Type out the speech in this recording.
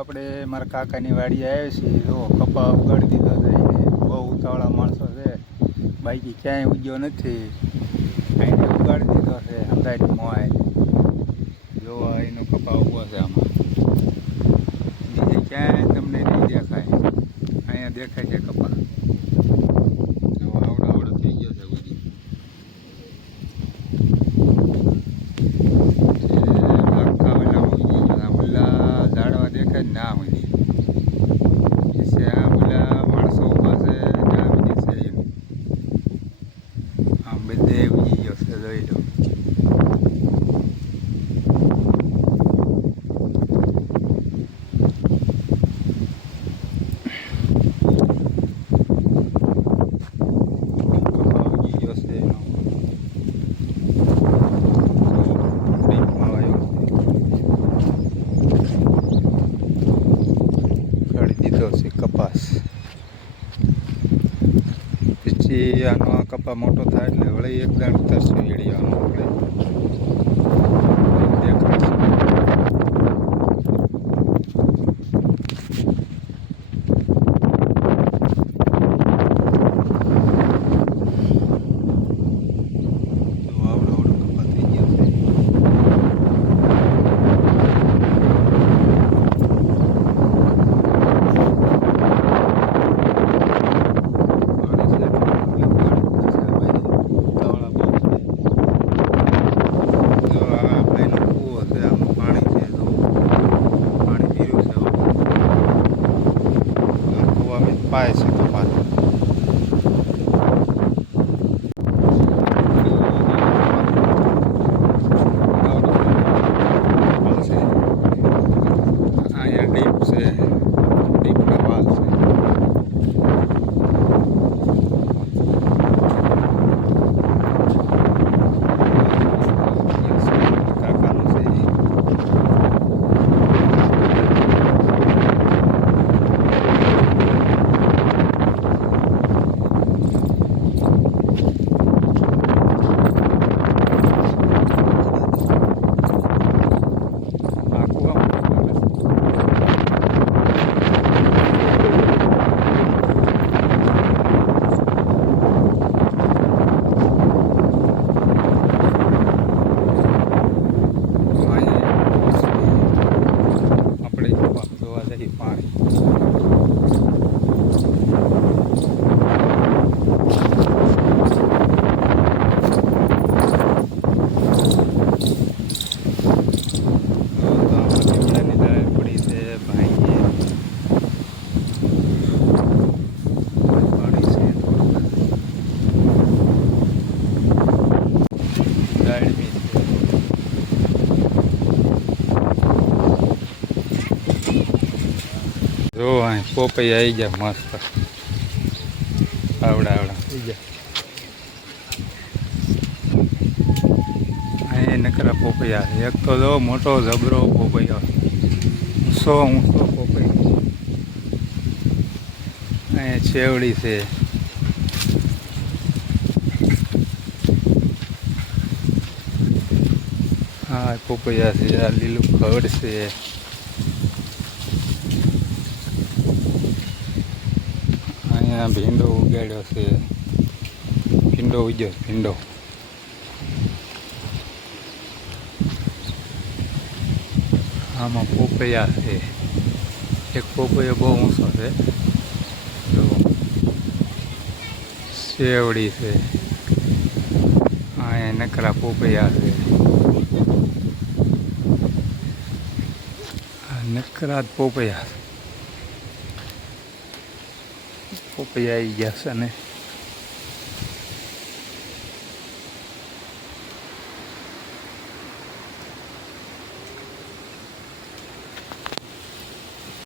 આપણે મારા કાકાની વાડી આવ્યા છીએ. જો કપા ઉગાડી દીધો છે બહુ ઉતાવળા માણસો છે. બાકી ક્યાંય ઉગ્યો નથી. એને ઉગાડી દીધો છે. અંદાજ મોય જો એનો કપા ઊભો છે આમાં. બીજે ક્યાંય તમને નહીં દેખાય. અહીંયા દેખાય છે કપા જો આવડો આવડો થઈ ગયો છે બધી આખા ઓલા ઉગી ગયા. ઓલા ઝાડવા દેખાય ને ના હોય છે આ ઓલા માણસો ઊભા છે ના બધી છે એમ. આમ બધે ઉગી ગયો છે જોઈ લો કપા ઉગી ગયો છે એનો. ડીપમાં આવ્યો કાઢી દીધો છે કપાસ પછી આનો કપા મોટો થાય એટલે વળી એક દાણ ઉતારશું વીડિયોનો આપણે દેખાડશે તો આવડો આવડો કપા થઈ ગયો છે પાય છે જો અહીં પોપૈયા આવી ગયા મસ્ત. આવડા આવડા આવી ગયા. અહીં નકરા પોપૈયા એક તો જો મોટો જબરો પોપૈયો ઊંસો ઊંસો પોપૈયો. અહીં છેવડી છે. હા, પોપૈયા છે. આ લીલું ખડ છે. અહીંયા ભીંડો ઉગાડ્યો છે. ભીંડો ઉગ્યો, ભીંડો. આમાં પોપૈયા છે. એક પોપૈયો બહુ ઊંચો છે. શેવડી છે. અહીંયા નકરા પોપૈયા છે. નકરા જ પોપૈયા છે. પોપૈયા આવી ગયા છે ને